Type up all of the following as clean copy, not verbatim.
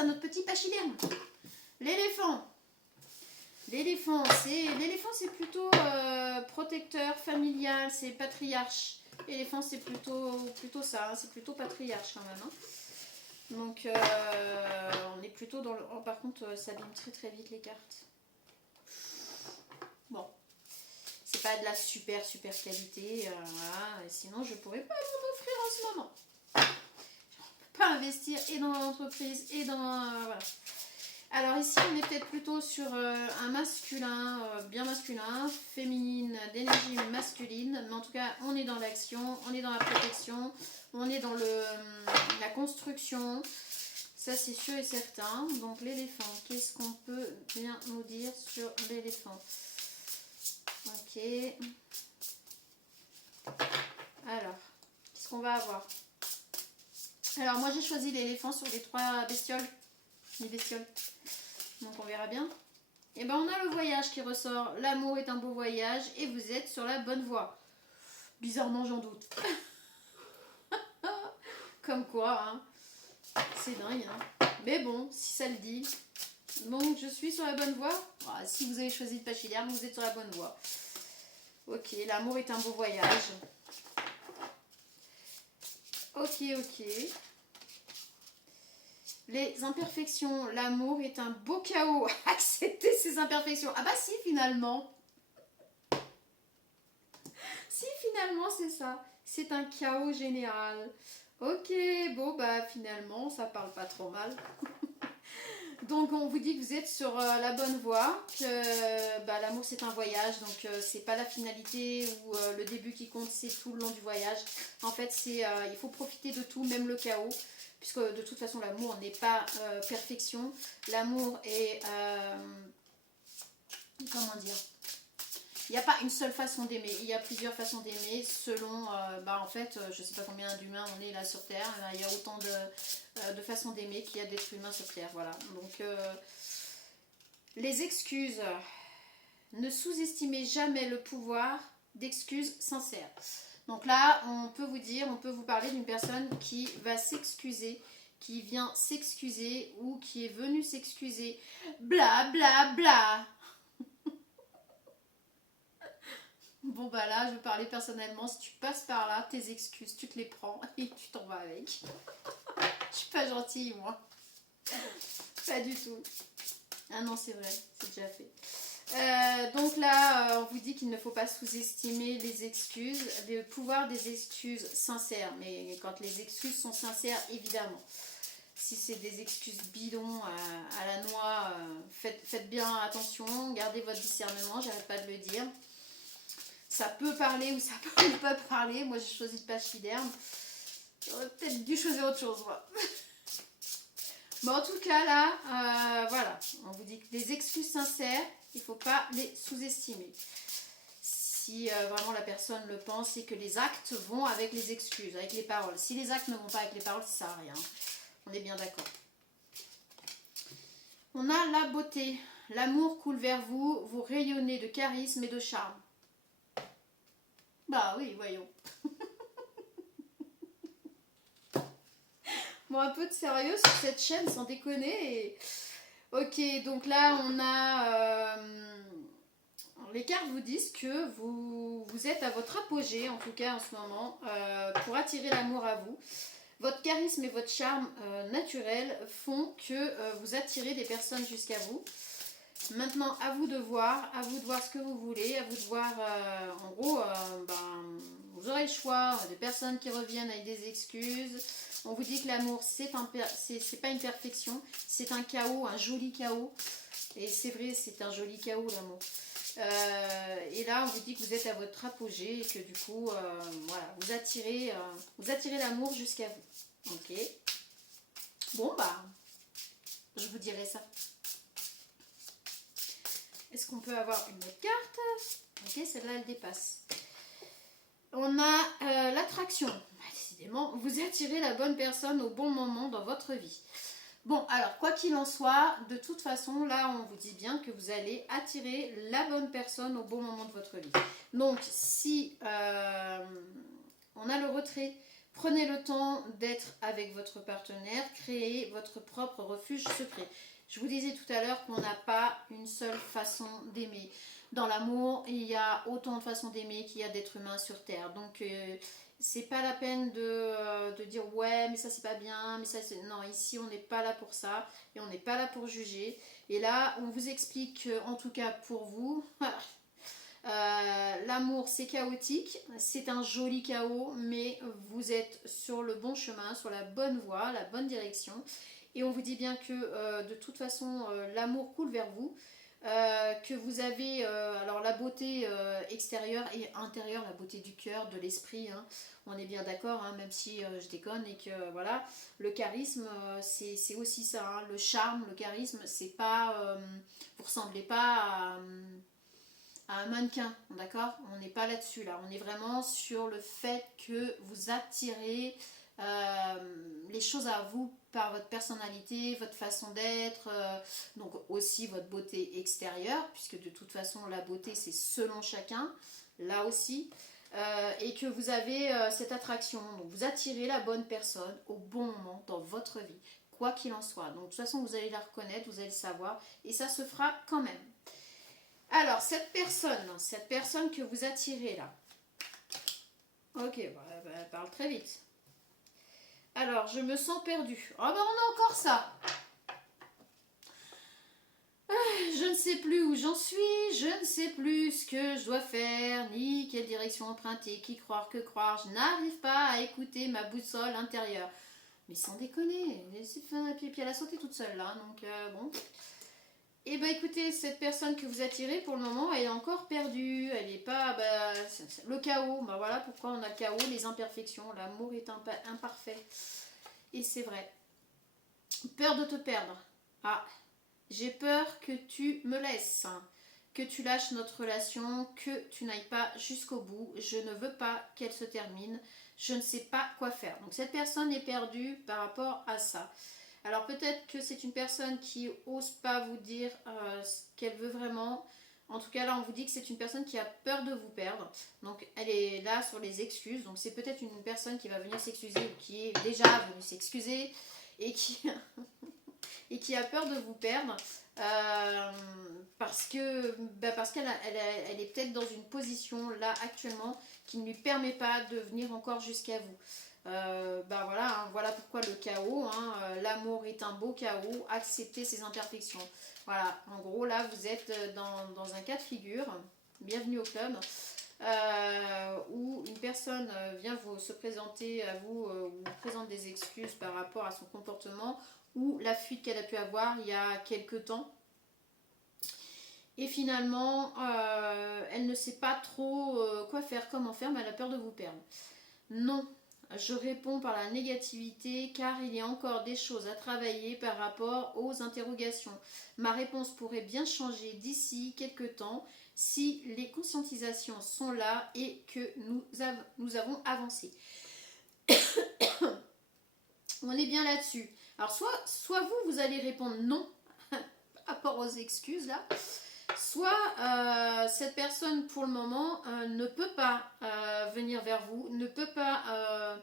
à notre petit pachyderme. L'éléphant. L'éléphant, c'est plutôt protecteur, familial, c'est patriarche. L'éléphant, c'est plutôt ça, hein, c'est plutôt patriarche quand même. Hein. Donc, on est plutôt dans le... Oh, par contre, ça abîme très très vite les cartes. Bon. C'est pas de la super qualité. Voilà. Et sinon, je pourrais pas m'en offrir en ce moment. On peut pas investir et dans l'entreprise et dans... voilà. Alors ici, on est peut-être plutôt sur un masculin, bien masculin, féminine, d'énergie masculine. Mais en tout cas, on est dans l'action, on est dans la protection, on est dans la construction. Ça, c'est sûr et certain. Donc l'éléphant, qu'est-ce qu'on peut bien nous dire sur l'éléphant? Ok. Alors, qu'est-ce qu'on va avoir? Alors, moi, j'ai choisi l'éléphant sur les 3 bestioles. Les bestioles. Donc, on verra bien. Et ben, on a le voyage qui ressort. L'amour est un beau voyage et vous êtes sur la bonne voie. Bizarrement, j'en doute. Comme quoi, hein. C'est dingue, hein. Mais bon, si ça le dit. Donc, je suis sur la bonne voie. Ah, si vous avez choisi le pachyderme, vous êtes sur la bonne voie. Ok, l'amour est un beau voyage. Ok. Les imperfections, l'amour est un beau chaos. Accepter ses imperfections. Ah bah si, finalement. Si, finalement, c'est ça. C'est un chaos général. Ok, bon, bah finalement, ça parle pas trop mal. Donc, on vous dit que vous êtes sur la bonne voie, que bah, l'amour, c'est un voyage. Donc, c'est pas la finalité ou le début qui compte, c'est tout le long du voyage. En fait, il faut profiter de tout, même le chaos. Puisque de toute façon, l'amour n'est pas perfection. L'amour est... comment dire? Il n'y a pas une seule façon d'aimer. Il y a plusieurs façons d'aimer selon... en fait, je ne sais pas combien d'humains on est là sur Terre. Il y a autant de façons d'aimer qu'il y a d'êtres humains sur Terre. Voilà. Donc, les excuses. Ne sous-estimez jamais le pouvoir d'excuses sincères. Donc là, on peut vous parler d'une personne qui va s'excuser, qui vient s'excuser ou qui est venue s'excuser. Bla bla bla. Bon bah là, je veux parler personnellement. Si tu passes par là, tes excuses, tu te les prends et tu t'en vas avec. Je suis pas gentille, moi. Pas du tout. Ah non, c'est vrai, c'est déjà fait. Donc là, on vous dit qu'il ne faut pas sous-estimer les excuses, le pouvoir des excuses sincères. Mais quand les excuses sont sincères, évidemment. Si c'est des excuses bidons à la noix, faites bien attention, gardez votre discernement, j'arrête pas de le dire. Ça peut parler ou ça peut ne pas parler. Moi, j'ai choisi le pachyderme. J'aurais peut-être dû choisir autre chose, moi. Mais en tout cas, là, voilà. On vous dit que les excuses sincères, il ne faut pas les sous-estimer. Si vraiment la personne le pense et que les actes vont avec les excuses, avec les paroles. Si les actes ne vont pas avec les paroles, ça ne sert à rien. On est bien d'accord. On a la beauté. L'amour coule vers vous. Vous rayonnez de charisme et de charme. Bah oui, voyons. Bon, un peu de sérieux sur cette chaîne, sans déconner. Et... Ok, donc là, on a... les cartes vous disent que vous êtes à votre apogée, en tout cas en ce moment, pour attirer l'amour à vous. Votre charisme et votre charme naturel font que vous attirez des personnes jusqu'à vous. Maintenant, à vous de voir ce que vous voulez, à vous de voir, en gros, vous aurez le choix, des personnes qui reviennent avec des excuses. On vous dit que l'amour, c'est pas une perfection, c'est un chaos, un joli chaos. Et c'est vrai, c'est un joli chaos, l'amour. Et là, on vous dit que vous êtes à votre apogée et que du coup, voilà, vous attirez l'amour jusqu'à vous. Ok. Bon, bah, je vous dirai ça. Est-ce qu'on peut avoir une autre carte? Ok, celle-là, elle dépasse. On a l'attraction. Décidément, vous attirez la bonne personne au bon moment dans votre vie. Bon, alors, quoi qu'il en soit, de toute façon, là, on vous dit bien que vous allez attirer la bonne personne au bon moment de votre vie. Donc, si on a le retrait Prenez le temps d'être avec votre partenaire, créez votre propre refuge secret. Je vous disais tout à l'heure qu'on n'a pas une seule façon d'aimer. Dans l'amour, il y a autant de façons d'aimer qu'il y a d'êtres humains sur Terre. Donc, c'est pas la peine de dire ouais, mais ça c'est pas bien, mais ça c'est. Non, ici on n'est pas là pour ça et on n'est pas là pour juger. Et là, on vous explique, en tout cas pour vous, l'amour c'est chaotique, c'est un joli chaos, mais vous êtes sur le bon chemin, sur la bonne voie, la bonne direction. Et on vous dit bien que de toute façon, l'amour coule vers vous. Que vous avez alors la beauté extérieure et intérieure, la beauté du cœur, de l'esprit, hein. On est bien d'accord, hein, même si je déconne et que voilà, le charisme c'est aussi ça, hein. Le charme, le charisme, c'est pas vous ressemblez pas à un mannequin, d'accord? On n'est pas là-dessus là, on est vraiment sur le fait que vous attirez les choses à vous par votre personnalité, votre façon d'être, donc aussi votre beauté extérieure, puisque de toute façon la beauté c'est selon chacun, là aussi, et que vous avez cette attraction, donc vous attirez la bonne personne au bon moment dans votre vie, quoi qu'il en soit. Donc de toute façon vous allez la reconnaître, vous allez le savoir, et ça se fera quand même. Alors cette personne que vous attirez là, ok, elle parle très vite. Alors, je me sens perdue. Ah ben, on a encore ça. Je ne sais plus où j'en suis, je ne sais plus ce que je dois faire, ni quelle direction emprunter, qui croire, que croire. Je n'arrive pas à écouter ma boussole intérieure. Mais sans déconner, et puis elle a sauté toute seule là, donc bon. Et ben écoutez, cette personne que vous attirez pour le moment, elle est encore perdue, elle n'est pas... le chaos, ben voilà pourquoi on a le chaos, les imperfections, l'amour est imparfait. Et c'est vrai. Peur de te perdre. Ah, j'ai peur que tu me laisses, que tu lâches notre relation, que tu n'ailles pas jusqu'au bout. Je ne veux pas qu'elle se termine. Je ne sais pas quoi faire. Donc cette personne est perdue par rapport à ça. Alors peut-être que c'est une personne qui n'ose pas vous dire ce qu'elle veut vraiment. En tout cas là on vous dit que c'est une personne qui a peur de vous perdre. Donc elle est là sur les excuses. Donc c'est peut-être une personne qui va venir s'excuser ou qui est déjà venue s'excuser et qui, et qui a peur de vous perdre parce qu'elle est peut-être dans une position là actuellement qui ne lui permet pas de venir encore jusqu'à vous. Voilà, hein, voilà pourquoi le chaos, hein, l'amour est un beau chaos, acceptez ses imperfections. Voilà, en gros là vous êtes dans un cas de figure, bienvenue au club, où une personne vient se présenter à vous, ou vous présente des excuses par rapport à son comportement ou la fuite qu'elle a pu avoir il y a quelques temps. Et finalement, elle ne sait pas trop quoi faire, comment faire, mais elle a peur de vous perdre. Non, je réponds par la négativité car il y a encore des choses à travailler par rapport aux interrogations. Ma réponse pourrait bien changer d'ici quelques temps si les conscientisations sont là et que nous avons avancé. On est bien là-dessus. Alors soit vous allez répondre non par rapport aux excuses là, soit cette personne pour le moment ne peut pas venir vers vous, ne peut pas,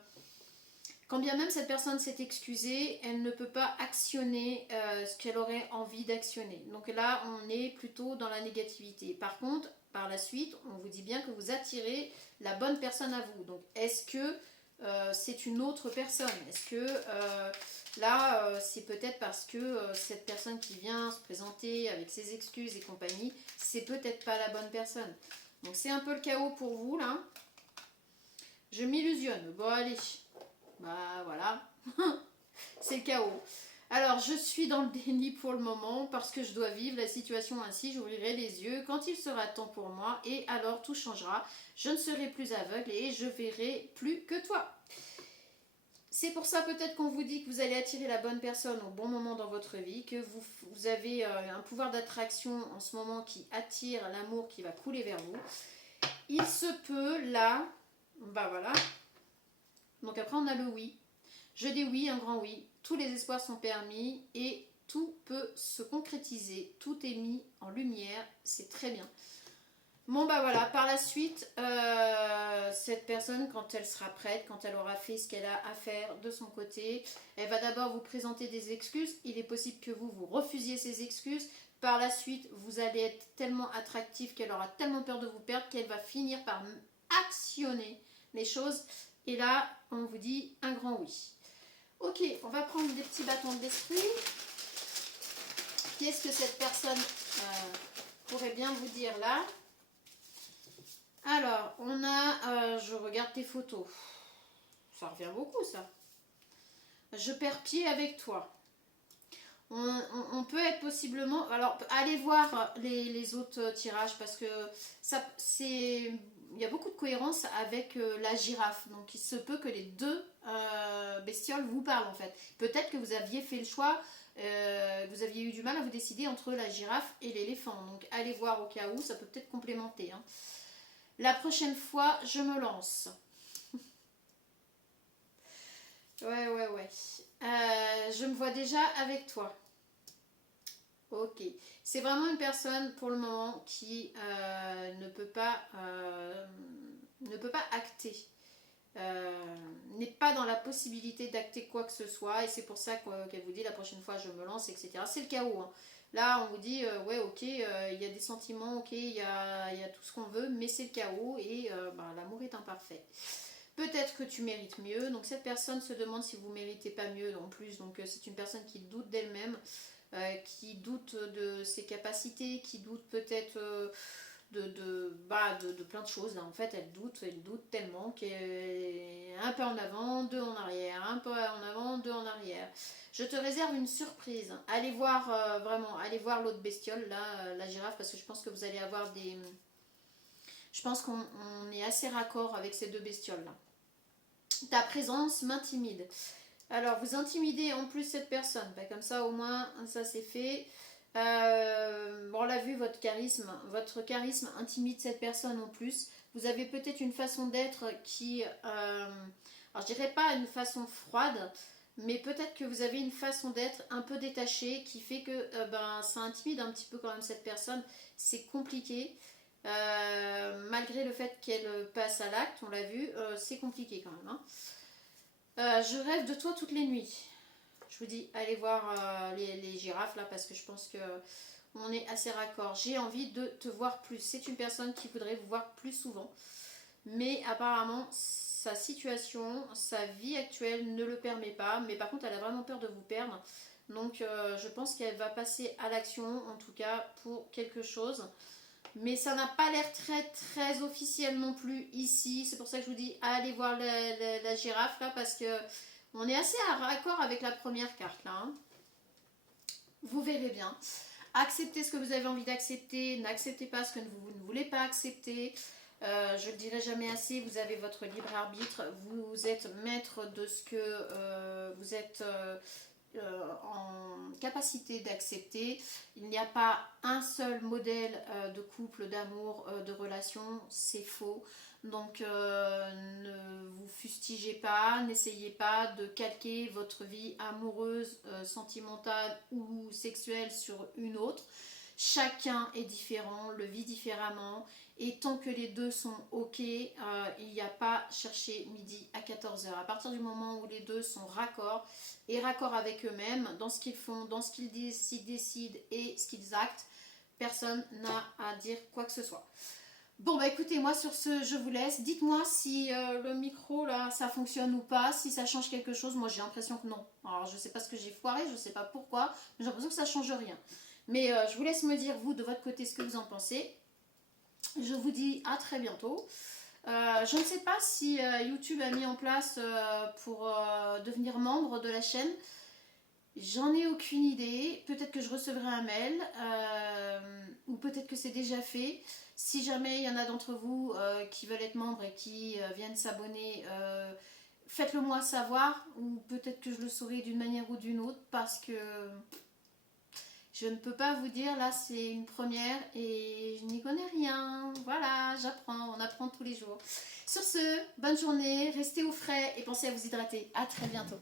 quand bien même cette personne s'est excusée, elle ne peut pas actionner ce qu'elle aurait envie d'actionner. Donc là on est plutôt dans la négativité. Par contre, par la suite, on vous dit bien que vous attirez la bonne personne à vous. Donc est-ce que c'est une autre personne? Est-ce que là c'est peut-être parce que cette personne qui vient se présenter avec ses excuses et compagnie, c'est peut-être pas la bonne personne. Donc c'est un peu le chaos pour vous là. Je m'illusionne. Bon allez, bah voilà, c'est le chaos. Alors je suis dans le déni pour le moment parce que je dois vivre la situation ainsi. J'ouvrirai les yeux quand il sera temps pour moi et alors tout changera. Je ne serai plus aveugle et je verrai plus que toi. C'est pour ça peut-être qu'on vous dit que vous allez attirer la bonne personne au bon moment dans votre vie, que vous avez un pouvoir d'attraction en ce moment qui attire l'amour qui va couler vers vous. Il se peut là, bah voilà. Donc après on a le oui. Je dis oui, un grand oui. Tous les espoirs sont permis et tout peut se concrétiser. Tout est mis en lumière. C'est très bien. Bon bah voilà, par la suite, cette personne, quand elle sera prête, quand elle aura fait ce qu'elle a à faire de son côté, elle va d'abord vous présenter des excuses. Il est possible que vous refusiez ces excuses. Par la suite, vous allez être tellement attractif qu'elle aura tellement peur de vous perdre qu'elle va finir par actionner les choses. Et là, on vous dit un grand oui. Ok, on va prendre des petits bâtons de l'esprit. Qu'est-ce que cette personne pourrait bien vous dire là? Alors, on a, je regarde tes photos. Ça revient beaucoup, ça. Je perds pied avec toi. On peut être possiblement... Alors, allez voir les autres tirages parce que ça, c'est... Il y a beaucoup de cohérence avec la girafe. Donc, il se peut que les deux bestioles vous parlent, en fait. Peut-être que vous aviez fait le choix, vous aviez eu du mal à vous décider entre la girafe et l'éléphant. Donc, allez voir au cas où, ça peut peut-être complémenter, hein. La prochaine fois, je me lance. Ouais. Je me vois déjà avec toi. Ok. C'est vraiment une personne pour le moment qui ne peut pas acter. N'est pas dans la possibilité d'acter quoi que ce soit. Et c'est pour ça qu'elle vous dit la prochaine fois je me lance, etc. C'est le chaos, hein. Là, on vous dit, ouais, ok, il y a des sentiments, ok, il y a tout ce qu'on veut, mais c'est le chaos et l'amour est imparfait. Peut-être que tu mérites mieux. Donc, cette personne se demande si vous ne méritez pas mieux en plus. Donc, c'est une personne qui doute d'elle-même, qui doute de ses capacités, qui doute peut-être de plein de choses. Là, en fait, elle doute tellement qu'elle est un peu en avant, deux en arrière, un peu en avant, deux en arrière. Je te réserve une surprise. Allez voir allez voir l'autre bestiole, là, la girafe, parce que je pense que vous allez avoir des... Je pense qu'on est assez raccord avec ces deux bestioles là. Ta présence m'intimide. Alors, vous intimidez en plus cette personne. Ben, comme ça, au moins, ça c'est fait. On l'a vu, votre charisme intimide cette personne en plus. Vous avez peut-être une façon d'être qui... alors, je dirais pas une façon froide, mais peut-être que vous avez une façon d'être un peu détachée qui fait que ça intimide un petit peu quand même cette personne. C'est compliqué. Malgré le fait qu'elle passe à l'acte, on l'a vu, c'est compliqué quand même, hein. Je rêve de toi toutes les nuits. Je vous dis, allez voir les girafes là parce que je pense que on est assez raccord. J'ai envie de te voir plus. C'est une personne qui voudrait vous voir plus souvent, mais apparemment sa situation, sa vie actuelle ne le permet pas. Mais par contre, elle a vraiment peur de vous perdre. Donc, je pense qu'elle va passer à l'action, en tout cas pour quelque chose. Mais ça n'a pas l'air très officiel non plus ici. C'est pour ça que je vous dis, allez voir la girafe là parce que on est assez à raccord avec la première carte là, hein. Vous verrez bien. Acceptez ce que vous avez envie d'accepter. N'acceptez pas ce que vous ne voulez pas accepter. Je ne le dirai jamais assez, vous avez votre libre arbitre. Vous êtes maître de ce que vous êtes... en capacité d'accepter. Il n'y a pas un seul modèle de couple, d'amour, de relation, c'est faux. Donc ne vous fustigez pas, n'essayez pas de calquer votre vie amoureuse, sentimentale ou sexuelle sur une autre. Chacun est différent, le vit différemment et tant que les deux sont ok, il n'y a pas chercher midi à 14h. À partir du moment où les deux sont raccord et raccord avec eux-mêmes, dans ce qu'ils font, dans ce qu'ils décident et ce qu'ils actent, personne n'a à dire quoi que ce soit. Bon bah écoutez, moi sur ce je vous laisse. Dites-moi si le micro là ça fonctionne ou pas, si ça change quelque chose. Moi j'ai l'impression que non. Alors je sais pas ce que j'ai foiré, je sais pas pourquoi, mais j'ai l'impression que ça change rien. Mais je vous laisse me dire vous de votre côté ce que vous en pensez. Je vous dis à très bientôt. Je ne sais pas si YouTube a mis en place pour devenir membre de la chaîne. J'en ai aucune idée. Peut-être que je recevrai un mail ou peut-être que c'est déjà fait. Si jamais il y en a d'entre vous qui veulent être membres et qui viennent s'abonner, faites-le moi savoir ou peut-être que je le saurai d'une manière ou d'une autre parce que je ne peux pas vous dire, là c'est une première et je n'y connais rien. Voilà, j'apprends, on apprend tous les jours. Sur ce, bonne journée, restez au frais et pensez à vous hydrater. À très bientôt.